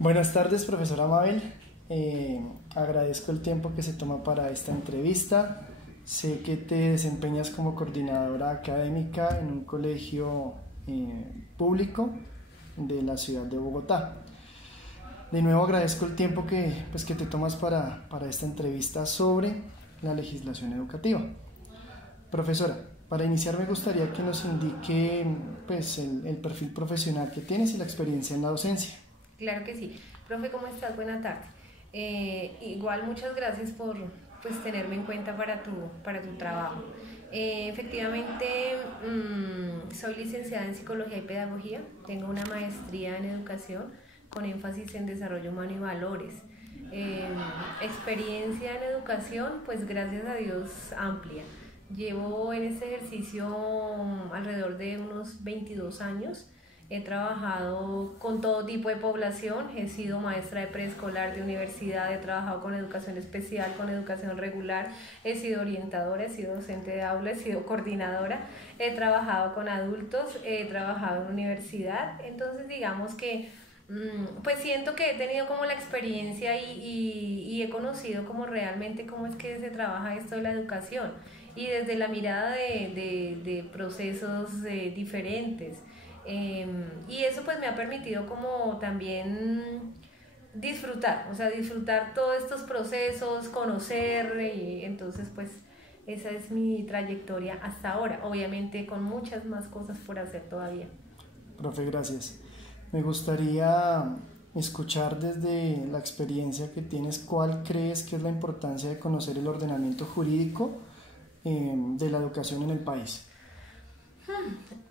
Buenas tardes, profesora Mabel. Agradezco el tiempo que se toma para esta entrevista. Sé que te desempeñas como coordinadora académica en un colegio público de la ciudad de Bogotá. De nuevo agradezco el tiempo que te tomas para esta entrevista sobre la legislación educativa. Profesora, para iniciar me gustaría que nos indique el perfil profesional que tienes y la experiencia en la docencia. Claro que sí. Profe, ¿cómo estás? Buena tarde. Igual muchas gracias por tenerme en cuenta para tu trabajo. Efectivamente, soy licenciada en Psicología y Pedagogía, tengo una maestría en Educación con énfasis en Desarrollo Humano y Valores. Experiencia en educación, pues gracias a Dios, amplia. Llevo en este ejercicio alrededor de unos 22 años. He trabajado con todo tipo de población, he sido maestra de preescolar, de universidad, he trabajado con educación especial, con educación regular, he sido orientadora, he sido docente de aula, he sido coordinadora, he trabajado con adultos, he trabajado en universidad. Entonces digamos que pues siento que he tenido como la experiencia y he conocido como realmente cómo es que se trabaja esto de la educación y desde la mirada de procesos diferentes. Y eso pues me ha permitido como también disfrutar todos estos procesos, conocer, y entonces pues esa es mi trayectoria hasta ahora, obviamente con muchas más cosas por hacer todavía. Profe, gracias. Me gustaría escuchar desde la experiencia que tienes, ¿cuál crees que es la importancia de conocer el ordenamiento jurídico de la educación en el país?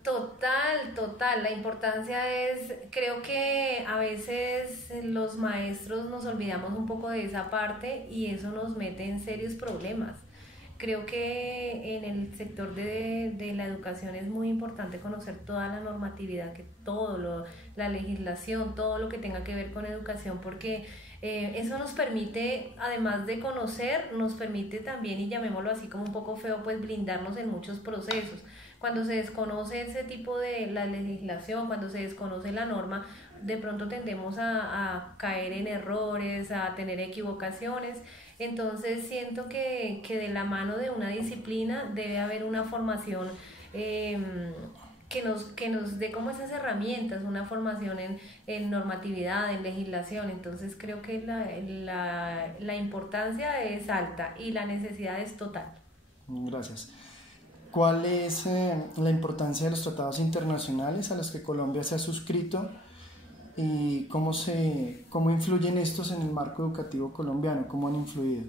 Total, la importancia es, creo que a veces los maestros nos olvidamos un poco de esa parte y eso nos mete en serios problemas. Creo que en el sector de la educación es muy importante conocer toda la normatividad, la legislación, todo lo que tenga que ver con educación, porque eso nos permite, además de conocer, nos permite también, y llamémoslo así como un poco feo, pues blindarnos en muchos procesos. Cuando se desconoce ese tipo de la legislación, cuando se desconoce la norma, de pronto tendemos a caer en errores, a tener equivocaciones. Entonces siento que de la mano de una disciplina debe haber una formación que nos dé como esas herramientas, una formación en normatividad, en legislación. Entonces creo que la importancia es alta y la necesidad es total. Gracias. ¿Cuál es la importancia de los tratados internacionales a los que Colombia se ha suscrito y cómo influyen estos en el marco educativo colombiano? ¿Cómo han influido?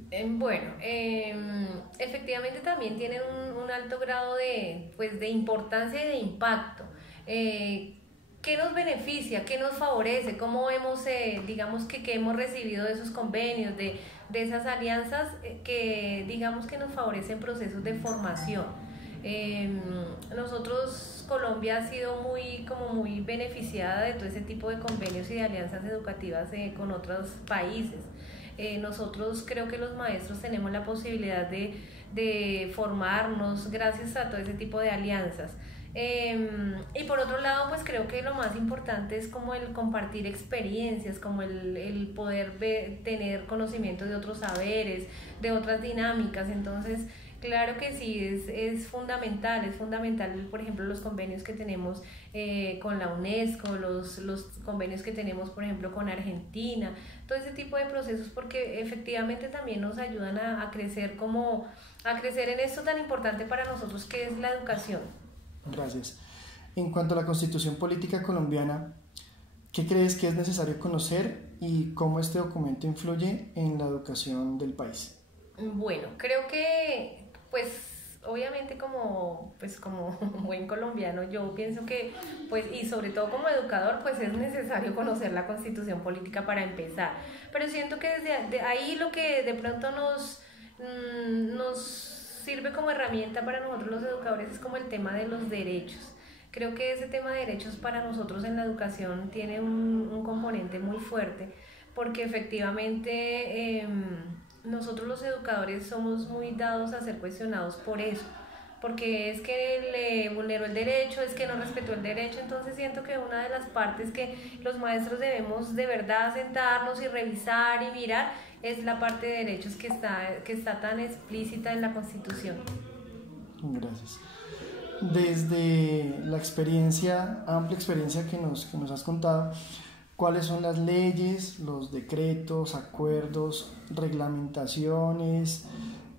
Efectivamente también tienen un alto grado de importancia y de impacto. ¿Qué nos beneficia? ¿Qué nos favorece? ¿Cómo hemos, digamos que hemos recibido de esos convenios, de esas alianzas que digamos que nos favorecen procesos de formación? Nosotros, Colombia ha sido muy beneficiada de todo ese tipo de convenios y de alianzas educativas con otros países. Nosotros creo que los maestros tenemos la posibilidad de formarnos gracias a todo ese tipo de alianzas. Y por otro lado, pues creo que lo más importante es como el compartir experiencias, como el poder tener conocimiento de otros saberes, de otras dinámicas. Entonces claro que sí, es fundamental, por ejemplo, los convenios que tenemos con la UNESCO, los convenios que tenemos, por ejemplo, con Argentina, todo ese tipo de procesos, porque efectivamente también nos ayudan a crecer en esto tan importante para nosotros que es la educación. Gracias. En cuanto a la Constitución Política Colombiana, ¿qué crees que es necesario conocer y cómo este documento influye en la educación del país? Bueno, creo que pues obviamente como buen colombiano yo pienso que pues y sobre todo como educador pues es necesario conocer la Constitución Política para empezar, pero siento que desde ahí lo que de pronto nos sirve como herramienta para nosotros los educadores es como el tema de los derechos. Creo que ese tema de derechos para nosotros en la educación tiene un componente muy fuerte porque efectivamente nosotros los educadores somos muy dados a ser cuestionados por eso, porque es que le vulneró el derecho, es que no respetó el derecho. Entonces siento que una de las partes que los maestros debemos de verdad sentarnos y revisar y mirar es la parte de derechos que está tan explícita en la Constitución. Gracias. Desde la experiencia, amplia experiencia que nos has contado, ¿cuáles son las leyes, los decretos, acuerdos, reglamentaciones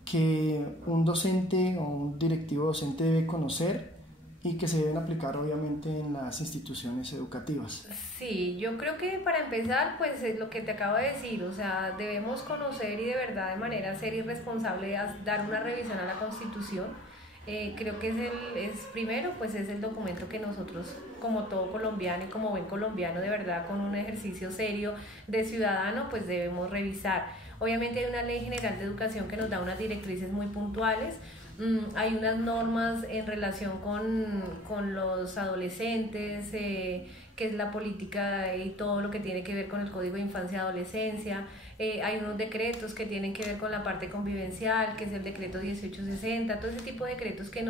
que un docente o un directivo docente debe conocer y que se deben aplicar obviamente en las instituciones educativas? Sí, yo creo que para empezar, pues es lo que te acabo de decir, o sea, debemos conocer y de verdad de manera seria y responsable dar una revisión a la Constitución. Creo que primero, pues es el documento que nosotros, como todo colombiano y como buen colombiano, de verdad, con un ejercicio serio de ciudadano, pues debemos revisar. Obviamente hay una ley general de educación que nos da unas directrices muy puntuales. Hay unas normas en relación con los adolescentes, que es la política y todo lo que tiene que ver con el Código de Infancia y Adolescencia. Hay unos decretos que tienen que ver con la parte convivencial, que es el decreto 1860, todo ese tipo de decretos que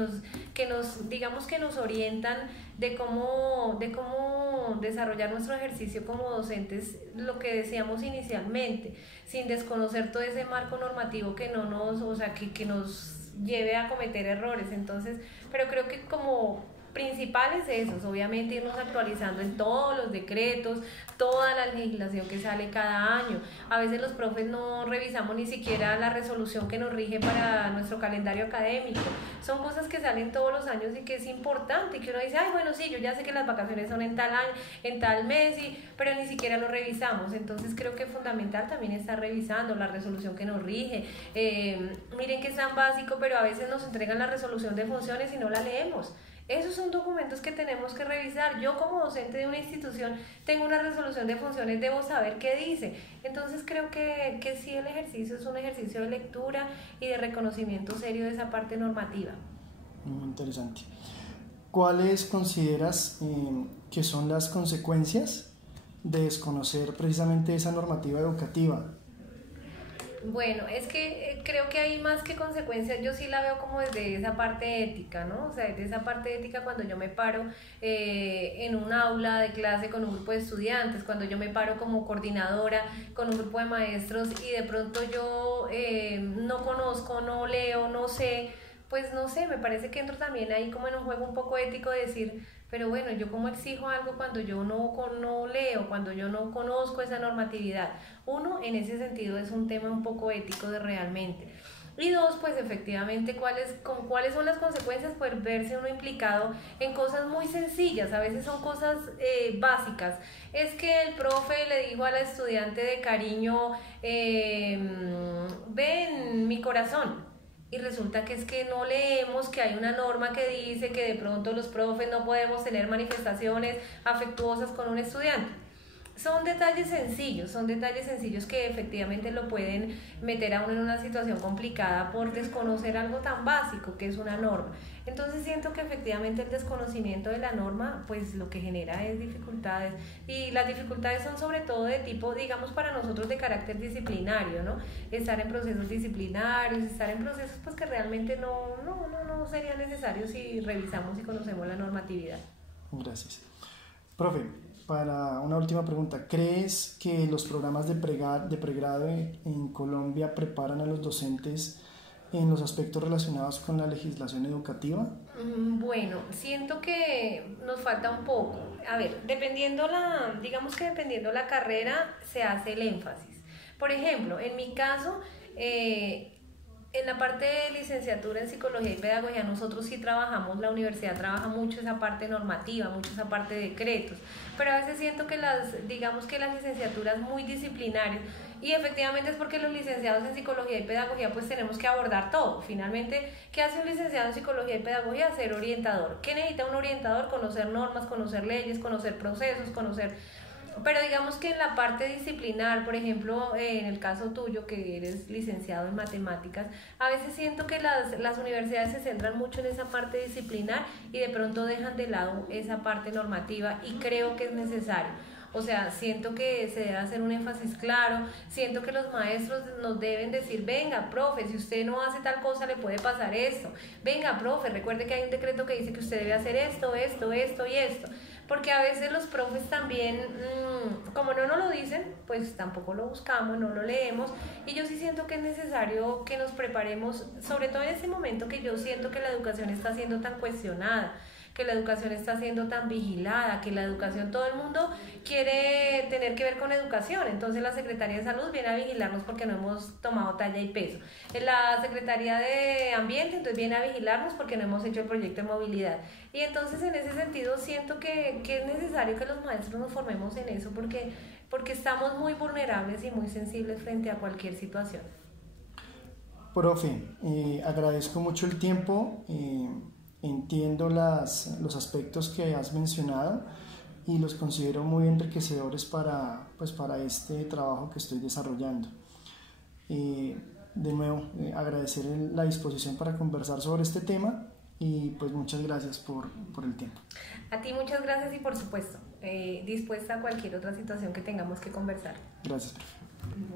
digamos que nos orientan de cómo desarrollar nuestro ejercicio como docentes, lo que decíamos inicialmente, sin desconocer todo ese marco normativo que que nos lleve a cometer errores. Entonces, pero creo que como principales esos, obviamente irnos actualizando en todos los decretos, toda la legislación que sale cada año. A veces los profes no revisamos ni siquiera la resolución que nos rige para nuestro calendario académico. Son cosas que salen todos los años y que es importante, y que uno dice, ay, bueno, sí, yo ya sé que las vacaciones son en tal año, en tal mes, pero ni siquiera lo revisamos. Entonces creo que es fundamental también estar revisando la resolución que nos rige. Miren que es tan básico, pero a veces nos entregan la resolución de funciones y no la leemos. Esos son documentos que tenemos que revisar. Yo como docente de una institución tengo una resolución de funciones, debo saber qué dice. Entonces creo que sí, el ejercicio es un ejercicio de lectura y de reconocimiento serio de esa parte normativa. Muy interesante. ¿Cuáles consideras que son las consecuencias de desconocer precisamente esa normativa educativa? Bueno, es que creo que hay más que consecuencias, yo sí la veo como desde esa parte ética, ¿no? O sea, desde esa parte ética cuando yo me paro en un aula de clase con un grupo de estudiantes, cuando yo me paro como coordinadora con un grupo de maestros y de pronto yo no conozco, no leo, no sé, pues no sé, me parece que entro también ahí como en un juego un poco ético de decir, pero bueno, yo como exijo algo cuando yo no leo, cuando yo no conozco esa normatividad. Uno, en ese sentido es un tema un poco ético de realmente. Y dos, pues efectivamente, ¿cuáles son las consecuencias? Pues verse uno implicado en cosas muy sencillas, a veces son cosas básicas. Es que el profe le dijo al estudiante de cariño, ven mi corazón. Y resulta que es que no leemos que hay una norma que dice que de pronto los profes no podemos tener manifestaciones afectuosas con un estudiante. Son detalles sencillos que efectivamente lo pueden meter a uno en una situación complicada por desconocer algo tan básico que es una norma. Entonces siento que efectivamente el desconocimiento de la norma pues lo que genera es dificultades, y las dificultades son sobre todo de tipo, digamos, para nosotros de carácter disciplinario, ¿no? Estar en procesos disciplinarios, estar en procesos pues que realmente no serían necesarios si revisamos y conocemos la normatividad. Gracias. Profe, para una última pregunta, ¿crees que los programas de pregrado en Colombia preparan a los docentes en los aspectos relacionados con la legislación educativa? Bueno, siento que nos falta un poco. A ver, digamos que dependiendo la carrera se hace el énfasis. Por ejemplo, en mi caso, en la parte de licenciatura en psicología y pedagogía nosotros sí trabajamos, la universidad trabaja mucho esa parte normativa, mucho esa parte de decretos, pero a veces siento que digamos que las licenciaturas muy disciplinarias, y efectivamente es porque los licenciados en psicología y pedagogía pues tenemos que abordar todo. Finalmente, ¿qué hace un licenciado en psicología y pedagogía? Ser orientador. ¿Qué necesita un orientador? Conocer normas, conocer leyes, conocer procesos, Pero digamos que en la parte disciplinar, por ejemplo, en el caso tuyo que eres licenciado en matemáticas, a veces siento que las universidades se centran mucho en esa parte disciplinar y de pronto dejan de lado esa parte normativa, y creo que es necesario. O sea, siento que se debe hacer un énfasis claro, siento que los maestros nos deben decir, venga, profe, si usted no hace tal cosa le puede pasar esto, venga, profe, recuerde que hay un decreto que dice que usted debe hacer esto, esto, esto y esto, porque a veces los profes también, como no nos lo dicen, pues tampoco lo buscamos, no lo leemos, y yo sí siento que es necesario que nos preparemos, sobre todo en este momento que yo siento que la educación está siendo tan cuestionada, que la educación está siendo tan vigilada, que la educación, todo el mundo quiere tener que ver con educación, entonces la Secretaría de Salud viene a vigilarnos porque no hemos tomado talla y peso, la Secretaría de Ambiente entonces viene a vigilarnos porque no hemos hecho el proyecto de movilidad, y entonces en ese sentido siento que es necesario que los maestros nos formemos en eso porque estamos muy vulnerables y muy sensibles frente a cualquier situación. Profe, agradezco mucho el tiempo. Entiendo los aspectos que has mencionado y los considero muy enriquecedores para este trabajo que estoy desarrollando. De nuevo, agradecer la disposición para conversar sobre este tema y pues muchas gracias por el tiempo. A ti muchas gracias y por supuesto, dispuesta a cualquier otra situación que tengamos que conversar. Gracias, profe.